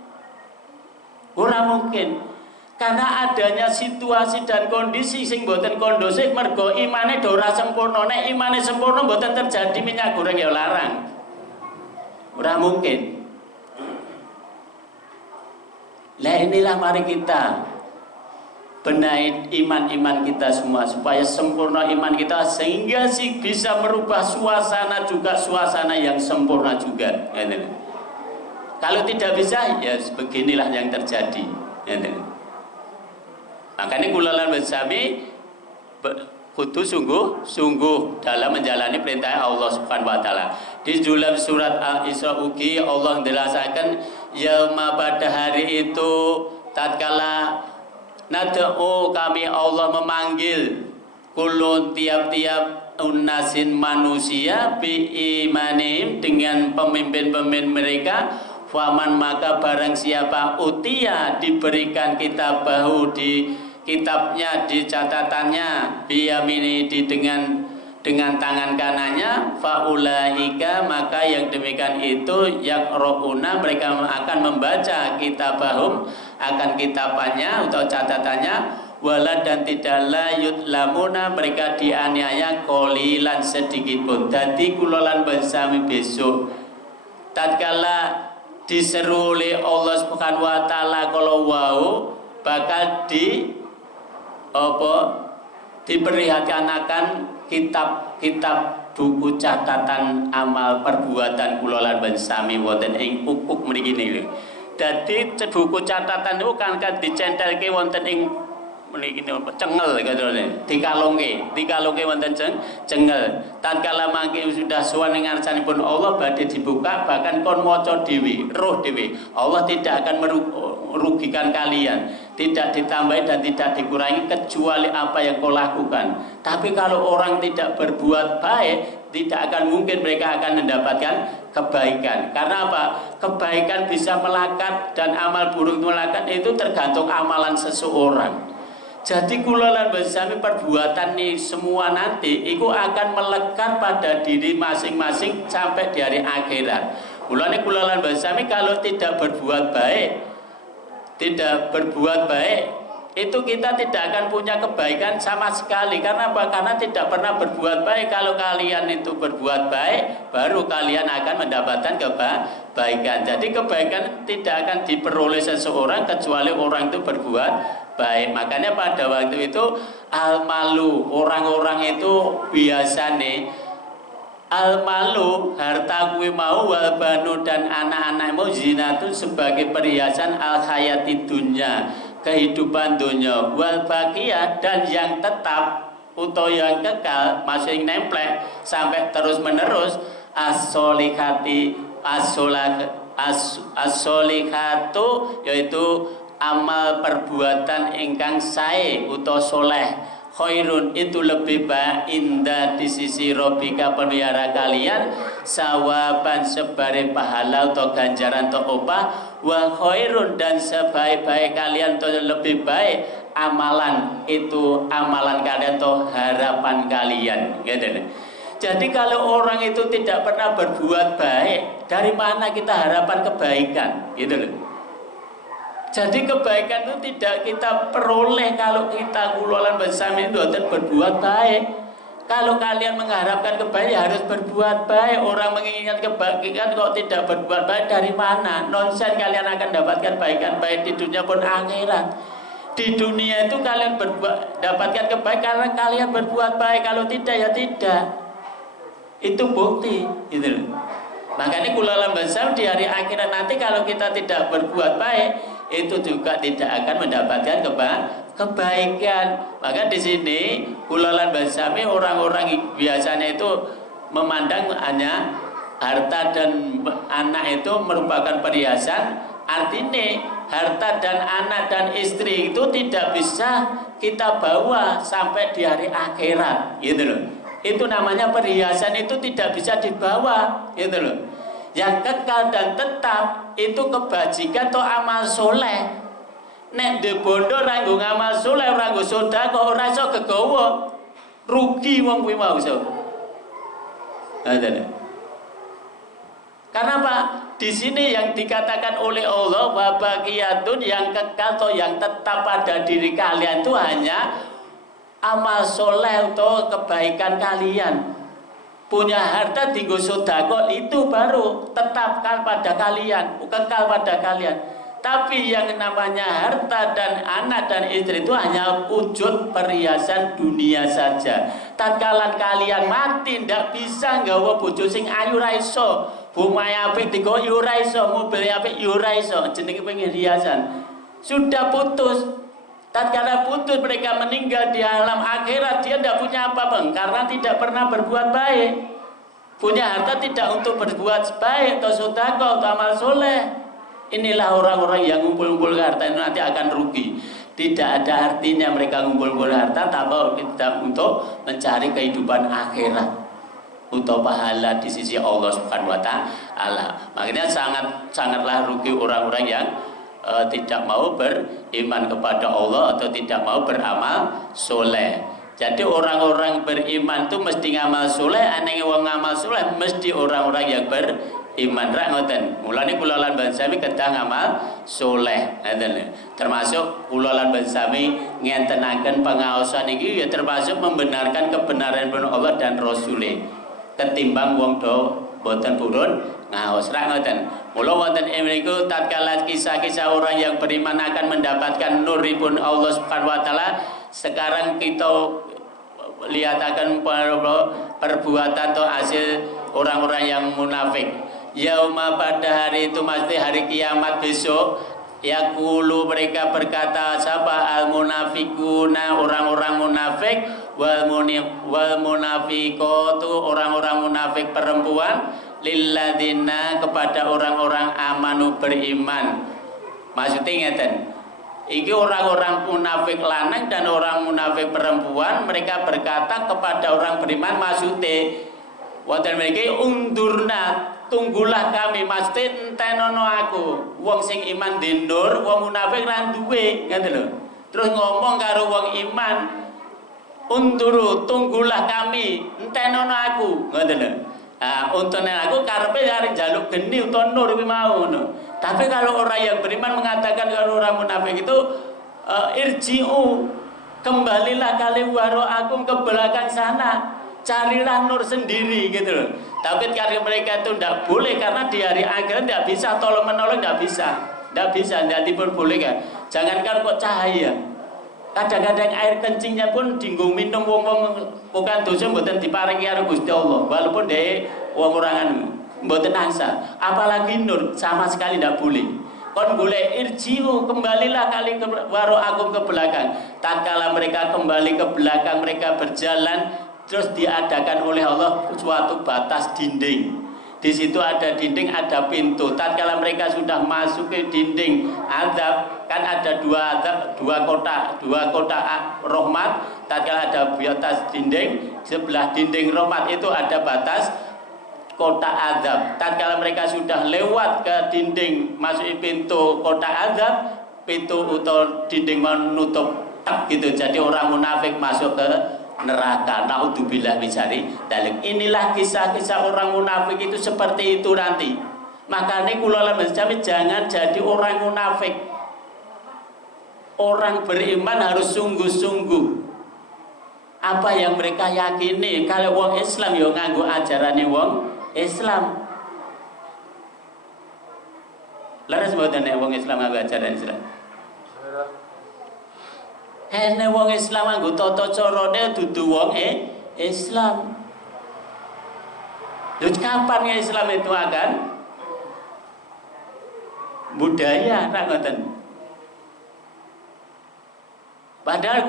Ora mungkin. Karena adanya situasi dan kondisi sing mboten kondusif mergo imane do ora sempurna. Nek imane sempurna mboten terjadi minyak goreng ya larang. Ora mungkin. Lah inilah mari kita benahi iman-iman kita semua supaya sempurna iman kita sehingga sih bisa merubah suasana juga suasana yang sempurna juga. Kalau tidak bisa ya beginilah yang terjadi. Makanya kula lan sami kudu sungguh dalam menjalani perintah Allah Subhanahu wa taala. Di dalam surat Al-Isra ugi Allah menjelaskan yauma pada hari itu tatkala nad'u kami Allah memanggil kulun tiap-tiap unasin manusia bi imanim dengan pemimpin-pemimpin mereka, faman maka barang siapa utia diberikan kitab bahu di kitabnya di catatannya biyamini di dengan tangan kanannya, faulaika maka yang demikian itu yaqrauna mereka akan membaca kitabahum akan kitabannya atau catatannya, wala dan tidaklah yutlamuna mereka dianiaya qolilan sedikit pun. Dadi kula lan bersami besok tatkala diseru oleh Allah Subhanahu wa taala kalau wau bakal diperlihatkan kitab-kitab buku catatan amal perbuatan kula lan sami wonten ing ukuk mriki niku. Dadi buku catatan niku kan dicentelke wonten ing mriki cengel katone, dikalungke wonten cengel. Tatkala mangke sudah sowan ing ngarsanipun Allah badhe dibuka bahkan kon maca dhewe, roh dhewe. Allah tidak akan merugikan kalian, tidak ditambahi dan tidak dikurangi kecuali apa yang kau lakukan. Tapi kalau orang tidak berbuat baik, tidak akan mungkin mereka akan mendapatkan kebaikan. Karena apa? Kebaikan bisa melekat dan amal buruk melekat itu tergantung amalan seseorang. Jadi kula lan sami perbuatan nih semua nanti itu akan melekat pada diri masing-masing sampai di hari akhirat. Mulane kula lan sami kalau tidak berbuat baik, itu kita tidak akan punya kebaikan sama sekali. Karena apa? Karena tidak pernah berbuat baik. Kalau kalian itu berbuat baik, baru kalian akan mendapatkan kebaikan. Jadi kebaikan tidak akan diperoleh seseorang kecuali orang itu berbuat baik. Makanya pada waktu itu al-malu, orang-orang itu biasa nih al-malu, harta kuwi mau, wal banu dan anak-anakmu zinatun sebagai perhiasan al-hayati dunya, kehidupan dunia, wal baqiyah dan yang tetap atau yang kekal masih nemplek sampai terus menerus as-solihati as-solihatu yaitu amal perbuatan ingkang sae utawa soleh, khairun itu lebih baik indah di sisi Rabbika pelihara kalian, sawaban sebare pahala atau ganjaran atau upah, wa khairun dan sebaik-baik kalian atau lebih baik amalan itu amalan kalian atau harapan kalian gitu. Jadi kalau orang itu tidak pernah berbuat baik, dari mana kita harapan kebaikan gitu loh. Jadi kebaikan itu tidak kita peroleh kalau kita kulolan bersama itu berbuat baik. Kalau kalian mengharapkan kebaikan harus berbuat baik. Orang menginginkan kebaikan kok tidak berbuat baik, dari mana? Nonsen kalian akan dapatkan kebaikan baik di dunia pun akhirat. Di dunia itu kalian dapatkan kebaikan karena kalian berbuat baik. Kalau tidak ya tidak. Itu bukti gitu. Makanya kulolan bersama di hari akhirat nanti kalau kita tidak berbuat baik, itu juga tidak akan mendapatkan kebaikan. Maka di sini kulalan basami orang-orang biasanya itu memandang hanya harta dan anak itu merupakan perhiasan. Artinya harta dan anak dan istri itu tidak bisa kita bawa sampai di hari akhirat, gitu loh. Itu namanya perhiasan itu tidak bisa dibawa, gitu loh. Yang kekal dan tetap itu kebajikan atau amal soleh. Nek de bondo ora nggo ngamal soleh, ora nggo sedekah, ora iso gegawa. Rugi wong kuwi mau iso. Karena apa? Di sini yang dikatakan oleh Allah wa baqiyatun, yang kekal atau yang tetap pada diri kalian itu hanya amal soleh atau kebaikan kalian. Punya harta tinggal sedekah itu baru tetapkan pada kalian, kekal pada kalian. Tapi yang namanya harta dan anak dan istri itu hanya wujud perhiasan dunia saja. Tatkala kalian mati ndak bisa nggawa bojo sing ayu ra iso, omahe apik digo yo ra iso, mobil apik yo ra iso, jenenge pengen hiasan. Sudah putus. Tatkala putus mereka meninggal di alam akhirat, dia tidak punya apa-apa karena tidak pernah berbuat baik. Punya harta tidak untuk berbuat baik atau sedekah atau amal soleh. Inilah orang-orang yang ngumpul-ngumpul harta itu nanti akan rugi. Tidak ada artinya mereka ngumpul-ngumpul harta tapi tidak untuk mencari kehidupan akhirat atau pahala di sisi Allah Subhanahu wa taala. Makanya sangatlah rugi orang-orang yang tidak mau beriman kepada Allah atau tidak mau beramal soleh. Jadi orang-orang beriman itu mesti ngamal soleh, aneh wong ngamal soleh mesti orang-orang yang beriman. Rak ngoten. Mulane kula lan Bansami kedah ngamal soleh. Ngoten. Termasuk kula lan Bansami ngentenaken pengaosan iki ya termasuk membenarkan kebenaran Allah dan Rasul. Ketimbang wong do boten purun ngaos ra ngoten. Mula wonten ing mriku tatkala kisah-kisah orang yang beriman akan mendapatkan nuripun Allah Subhanahu wa taala, sekarang kita lihat akan perbuatan atau hasil orang-orang yang munafik. Yauma, pada hari itu, pasti hari kiamat besok, yaqulu, mereka berkata, siapa? Al munafikuna, orang-orang munafik, wal munafiqatu, orang-orang munafik perempuan, lilladzina, kepada orang-orang amanu, beriman. Maksudnya ngeten, iki orang-orang munafik lanang dan orang munafik perempuan, mereka berkata kepada orang beriman, maksudnya wonten mriki undurna, tunggulah kami, maksudnya entenono aku. Wong sing iman dindur, wong munafik ra duwe, ngoten lho. Terus ngomong karo wong iman, unduru, tunggulah kami, entenono aku, ngoten lho. Untune aku karepe arep njaluk geni utawa nur kuwi mau ngono. Tapi kalau orang yang beriman mengatakan kalau orang munafik itu irji'u, kembalilah kalian waro'akum, ke belakang sana, carilah nur sendiri gitu loh. Tapi karena mereka itu tidak boleh, karena di hari akhirat tidak bisa tolong menolong, tidak bisa, tidak diperbolehkan. Jangankan kok cahaya, kadang-kadang air kencingnya pun dinggo minum wong-wong bukan dosa mboten diparingi karo Gusti Allah, walaupun dhek wong orangan mboten asal, apalagi nur sama sekali tidak boleh. Kon boleh irjiu, kembalilah kali ke waro'akum, ke belakang. Tatkala mereka kembali ke belakang, mereka berjalan, terus diadakan oleh Allah suatu batas dinding. Di situ ada dinding, ada pintu. Tatkala mereka sudah masuk ke dinding azab, kan ada dua azab, dua kota rahmat. Tatkala ada batas dinding, sebelah dinding rahmat itu ada batas kota azab. Tatkala mereka sudah lewat ke dinding, masuk pintu kota azab, pintu atau dinding menutup tak gitu. Jadi orang munafik masuk ke neraka. Naudzubillah min dzalik. Inilah kisah-kisah orang munafik itu seperti itu nanti. Makanya kula lan jangan jadi orang munafik. Orang beriman harus sungguh-sungguh. Apa yang mereka yakini. Kalau wong Islam yo nganggo ajarane wong Islam. Laras mboten nek wong Islam nganggo ajaran Islam. Ene wong Islam nganggo tata carane dudu wong Islam. Lha kapan ya Islam itu akan budaya ra ngoten. Padahal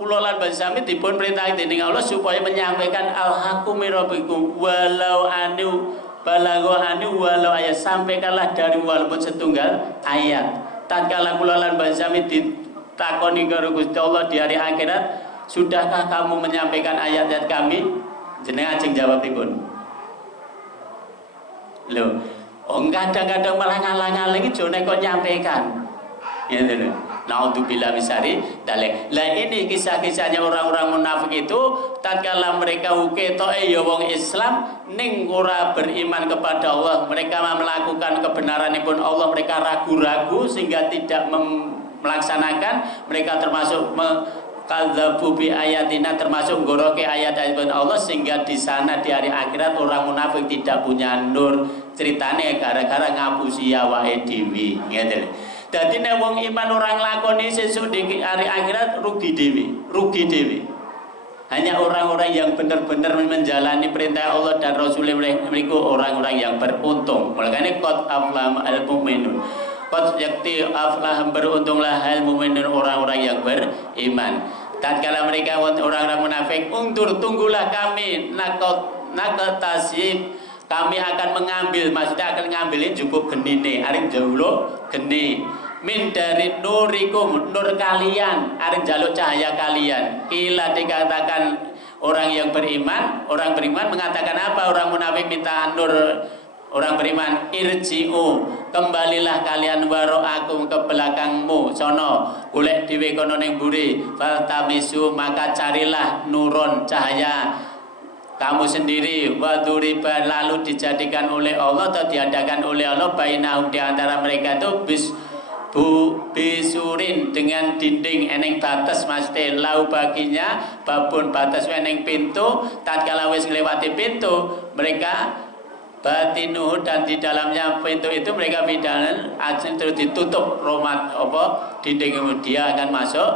kula lan Basami dipun perintah dening Allah supaya menyampaikan al-haqqu min rabbikum walau anu balagho anu walau ayat, sampaikanlah dari walaupun setunggal ayat. Tatkala kula lan Basami ditakoni karo Gusti Allah di hari akhirat, sudahkah kamu menyampaikan ayat-ayat kami? Jenengan ajeng jawab pripun? Loh, kadang-kadang malah ngalang-alangi jone kok nyampaikan. Gitu loh. Naudzubillah misari dalek. Lah ini kisah-kisahnya orang-orang munafik itu tatkala mereka uketoke ya wong Islam ning ora beriman kepada Allah, mereka melakukan kebenaranipun Allah, mereka ragu-ragu sehingga tidak melaksanakan, mereka termasuk kadzabu bi ayatina, termasuk goroke ayat-ayat Allah, sehingga di sana di hari akhirat orang munafik tidak punya nur. Ceritane gara-gara ngapusi awake dhewe, ngene. Dadi nek wong iman orang lakoni sesuk di hari akhirat rugi dewi. Hanya orang-orang yang benar-benar menjalani perintah Allah dan Rasulullah mereka orang-orang yang beruntung. Makanya qad aflaha al-mu'minun. Qad yakti aflaha, beruntunglah al-mu'minun, orang-orang yang beriman. Tatkala mereka orang-orang munafik, undur tunggulah kami nakatasib, kami akan mengambil, maksudnya akan ngambilin cukup genine, arep jaulo geni. Min dari nurikum, nur kalian, arep jaluk cahaya kalian. Kila dikatakan orang yang beriman, orang beriman mengatakan apa? Orang munafik minta nur, orang beriman irji'u, kembalilah kalian waro'akum, ke belakangmu sono, golek dhewe kono ning mburi, faltamisu, maka carilah nuron, cahaya kamu sendiri, waduriba, lalu dijadikan oleh Allah atau diadakan oleh Allah bainahum, di antara mereka itu bisurin, dengan dinding eneng batas, maksudnya lau baginya babun batas eneng pintu. Tatkala wis nglewati pintu, mereka batinuhu dan di dalamnya pintu itu mereka bidanan terus ditutup romat apa dinding dia akan masuk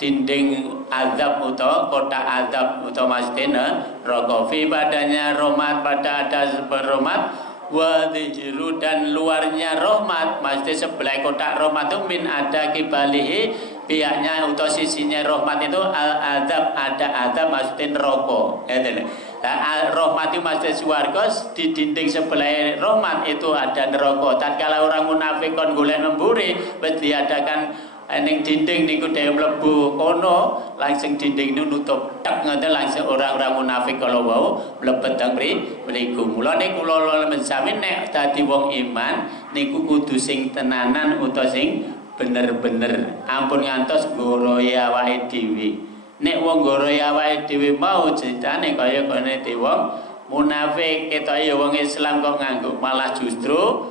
dinding azab atau kotak azab atau masjidnya rokofi padanya romat pada ada romat wadhiru dan luarnya rahmat masjid sebelah kotak rahmat itu min ada kibalihi pihaknya atau sisinya rahmat itu azab ada azab maksudnya neraka gitu. Nah, rahmat itu masjid swarga di dinding sebelah rahmat itu ada neraka. Tatkala orang munafik kon golek memburi wis diadakan ning dinding niku dhewe mlebu kono langsung dinding niku nutup tek ngoten langsung orang-orang munafik kalau wau mlebet teng mriku. Mulane kula mensami nek dadi wong iman niku kudu sing tenanan utawa sing bener-bener ampun ngantos ngorohi awake dhewe. Nek wong ngorohi awake dhewe mau ceritane kaya kene wong munafik ketoke ya wong Islam kok nganggo malah justru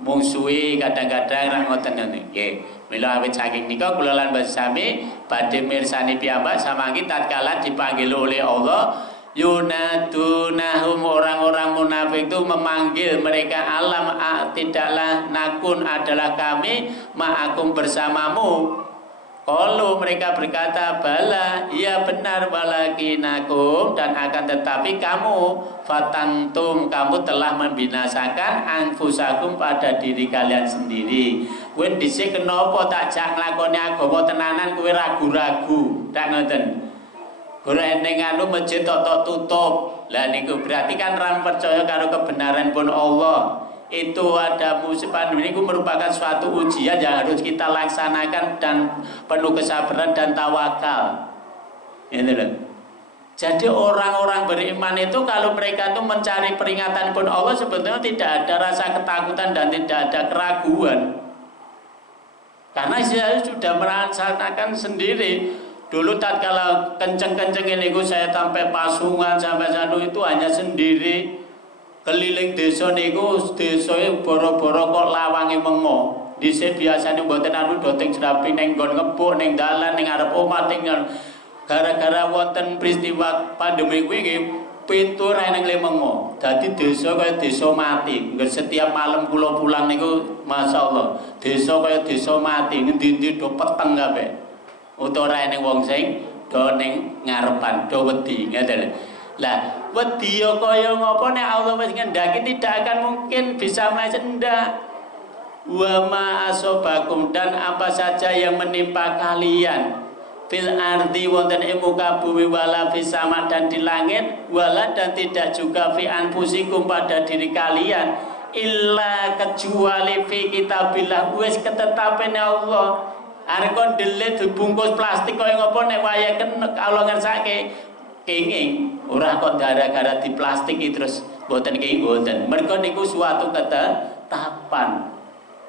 mungsuhi kadang-kadang ra ngoten nggih. Mila awit saking nika kula lan sami badhe mirsani piyambak samangke tatkala dipanggil oleh Allah yunadunahum orang-orang munafik itu memanggil mereka alam tidaklah nakun adalah kami ma'akum bersamamu. Kalau mereka berkata bala, iya benar walakinakum dan akan tetapi kamu fatantum kamu telah membinasakan anfusakum pada diri kalian sendiri. Kowe dhisik kenapa tak jak nglakoni agama tenanan kowe ragu-ragu, tak ngoten. Ora ning anu masjid tok tutup. Lah niku berarti kan ram percaya karo kebenaran pun Allah. Itu ada musibah ini merupakan suatu ujian yang harus kita laksanakan dan penuh kesabaran dan tawakal. Ini loh. Jadi orang-orang beriman itu kalau mereka itu mencari peringatan pun Allah sebetulnya tidak ada rasa ketakutan dan tidak ada keraguan. Karena saya sudah merasakan sendiri. Dulu tatkala kenceng-kenceng ini saya sampai Pasungan sampai Sandu itu hanya sendiri. Keliling desa niku desae boro-boro kok lawange mengo. Dhisik biasane mboten anu doting serapi ning nggon ngebuk ning dalan ning arep omah tinggal. Gara-gara wonten peristiwa pandemi kuwi pintu ra ning mengo. Dadi desa kaya desa mati. Ngger setiap malam kula pulang niku masyaallah. Desa kaya desa mati, ngendi-endi do peteng kabeh. Utawa ra ning wong sing do ning ngarepan, do wedi ngeten. Lah, wedi kaya ngapa nek Allah wis ngendaki tidak akan mungkin bisa meleset. Wa ma asobakum dan apa saja yang menimpa kalian fil ardi wonten ing muka bumi wala fis sama dan di langit wala dan tidak juga fi anfusikum pada diri kalian illa kecuali fi kitabillah wis ketetapane Allah. Arep kon delet dibungkus plastik kaya ngapa nek wayaken Allah ngersake kenging ora kok gara-gara di plastik terus boten kenging boten. Mergo niku suatu ketetapan.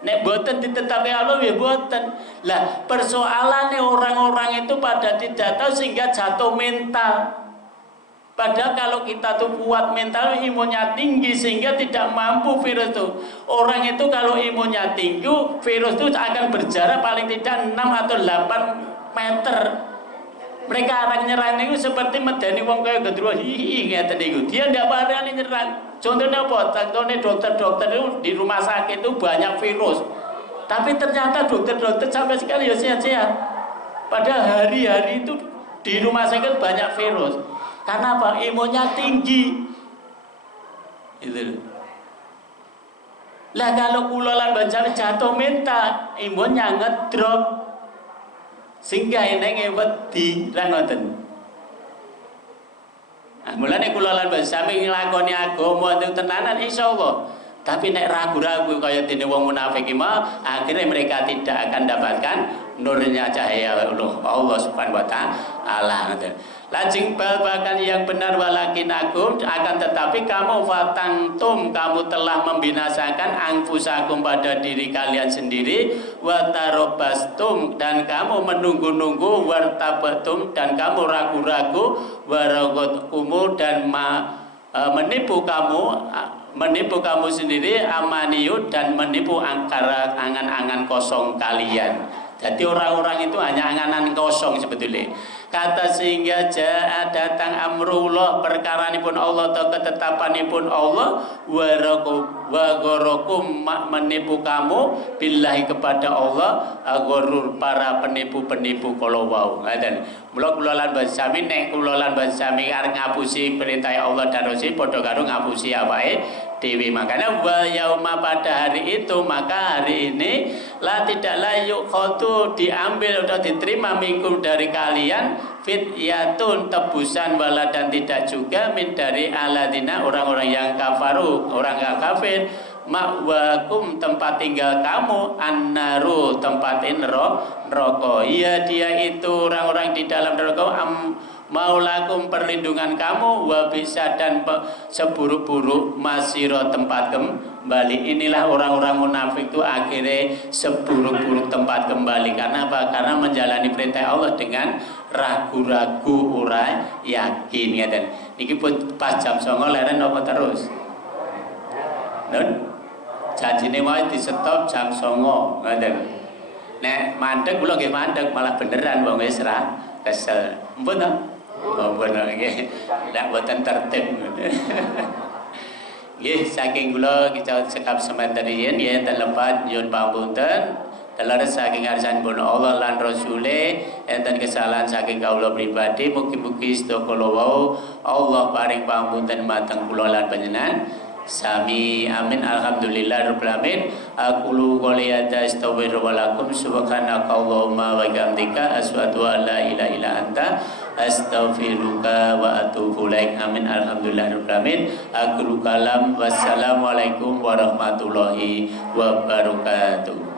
Nek boten ditetapi Allah ya boten. Lah persoalannya orang-orang itu pada tidak tahu sehingga jatuh mental. Padahal kalau kita tuh kuat mental, imunnya tinggi sehingga tidak mampu virus itu. Orang itu kalau imunnya tinggi, virus itu akan berjarak paling tidak 6 atau 8 meter. Mereka arang nyerang itu seperti medani wong kaya gendruwo hihi ngeten niku. Dia ndak parani nyerang. Contohnya apa? Contohnya dokter-dokter itu di rumah sakit itu banyak virus. Tapi ternyata dokter-dokter sampai sekarang ya sehat-sehat. Padahal hari-hari itu di rumah sakit banyak virus. Karena apa? Imunnya tinggi. Itu. Lah kalau kula lan bancane jatuh mental, imunnya ngedrop. Sehingga enenge wedi ra ngoten. Nah, mulane kula lan sami nglakoni agama itu tenanan insyaallah. Tapi nek ragu-ragu kaya dene wong munafik iki akhirnya mereka tidak akan dapatkan nurnya cahaya Allah Subhanahu wa taala. Lajeng babakan yang benar walakinakum akan tetapi kamu fatantum kamu telah membinasakan anfusakum pada diri kalian sendiri watarobastum dan kamu menunggu-nunggu wartabatum dan kamu ragu-ragu waragotumu dan menipu kamu sendiri amaniyut dan menipu angkara angan-angan kosong kalian. Jadi orang-orang itu hanya anganan kosong sebetulnya. Kata sehingga datang amrullah perkaranipun Allah atau ketetapanipun Allah wagorokum menipu kamu billahi kepada Allah agorur para penipu-penipu kalau wau. Dan mula kulolan bersami nek kulolan bersami arep ngapusi perintah Allah dan Rasul padha karo ngapusi awake dewi. Makanya wa yauma pada hari itu, maka hari ini la tidak layu khotu diambil atau diterima minkum dari kalian fityatun tebusan wala dan tidak juga min dari aladina orang-orang yang kafaru, orang yang kafir. Ma'wakum tempat tinggal kamu annaru tempat neraka. Iya dia itu orang-orang di dalam neraka maulakum perlindungan kamu wabisa dan seburuk-buruk masiro tempat kembali. Inilah orang-orang munafik itu akhirnya seburuk-buruk tempat kembali. Karena apa? Karena menjalani perintah Allah dengan ragu-ragu, ora yakin ya. Dan ini pun pas jam 09.00 leren apa terus? Nun janjine wae di stop jam 09.00 ngoten. Nek mandeg kula nggih mandeg malah beneran wong wis ra kesel. Mpun to? Oh bener nggih. Nek boten tertib. Nggih saking kula kita cekap semanten yen yen terlepat nyuwun pangapunten. Telar saking arsanipun Allah lan Rasule enten kesalahan saking kawula pribadi mugi-mugi sedaya kula wau Allah paring pangapunten mateng kula lan panjenengan. Sami amin alhamdulillah rabbil alamin. Aqulu qouli hadza astaghfiru wa lakum subhanaka allahumma wa bihamdika asyhadu an la ilaha illa anta astaghfiruka wa atubu ilaik. Amin alhamdulillah rabbil alamin. Akhirul kalam wassalamualaikum warahmatullahi wabarakatuh.